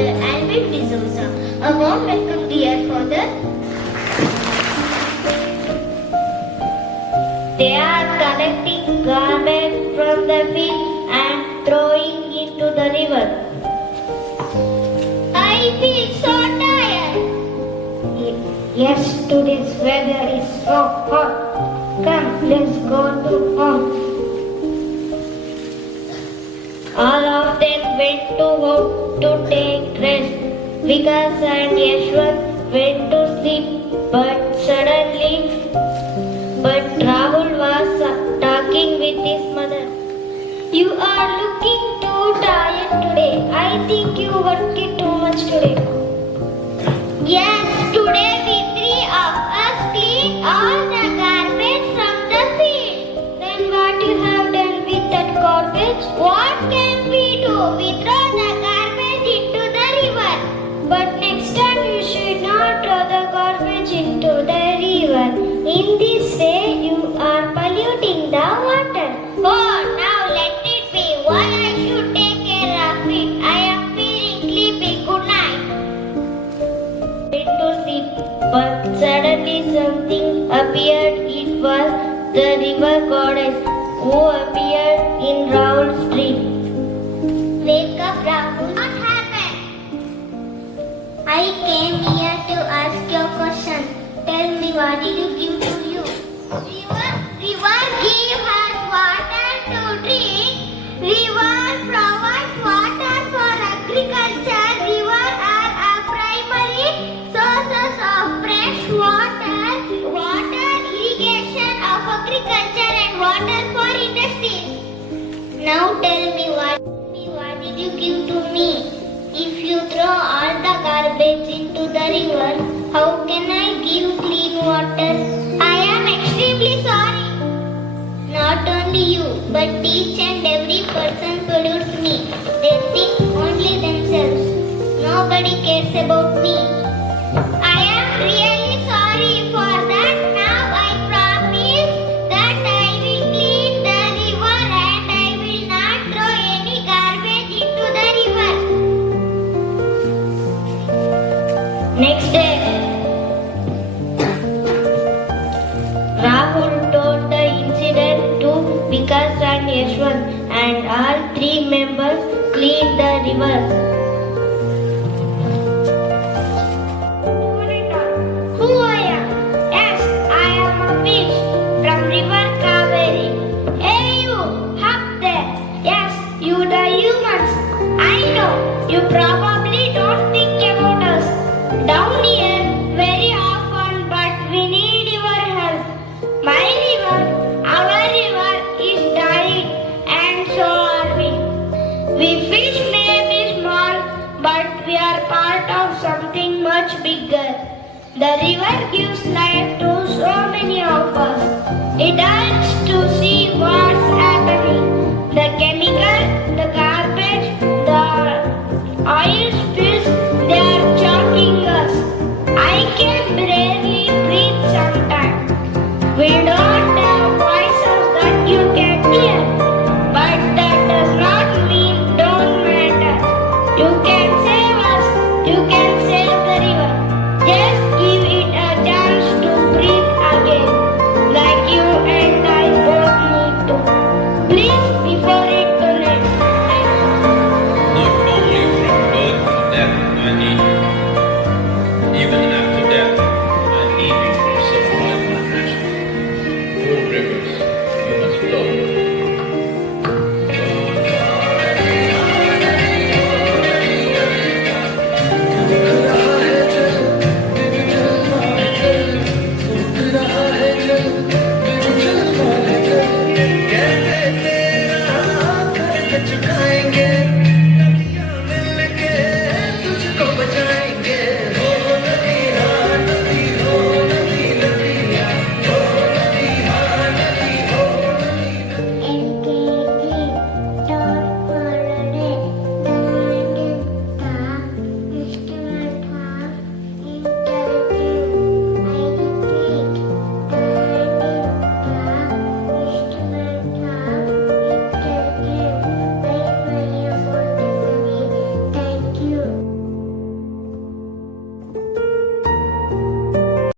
Dr. Alvin D'Souza. A warm welcome, dear Father. They are collecting garbage from the field and throwing into the river. I feel so tired. Yes, today's weather is so hot. Come, let's go to home. All of them went to home to take rest. Vikas and Yashwant went to sleep, but Rahul was talking with his mother. You are looking too tired today. I think you worked too much today. Yes, today we three of us cleaned all the garbage from the field. Then what you have done with that garbage? What can we do? We throw the garbage into the river. But next time you should not throw the garbage into the river. In this way you are polluting the water. Oh, now let it be. Why I should take care of it? I am feeling sleepy. Good night. Went to sleep, but suddenly something appeared. It was the river goddess who appeared in Rahul's dream. Wake up, Rahul. What happened? I came here to ask you a question. Tell me, what did you give to you? River give us water to drink. River provides water for agriculture. River are a primary sources of fresh water, water irrigation of agriculture and water for industries. Now tell me what did you give to me? If you throw all the garbage into the river, how can I give clean water? I am extremely sorry. Not only you, but each and every person pollutes me. They think only themselves. Nobody cares about me. I am really sorry for that. Now I promise that I will clean the river and I will not throw any garbage into the river. Next day, Rahul told the incident to Vikas and Yashwant, and all three members cleaned the river. Who I am? Yes, I am a fish from River Kaveri. Hey you, up there. Yes, you the humans. I know, you probably don't think about us down here very often, but we need your help. My river, our river is dying, and so are we. We fish may be small, but we are part of something much bigger. The river gives life to so many of us. It hurts to see what's happening. The chemical, the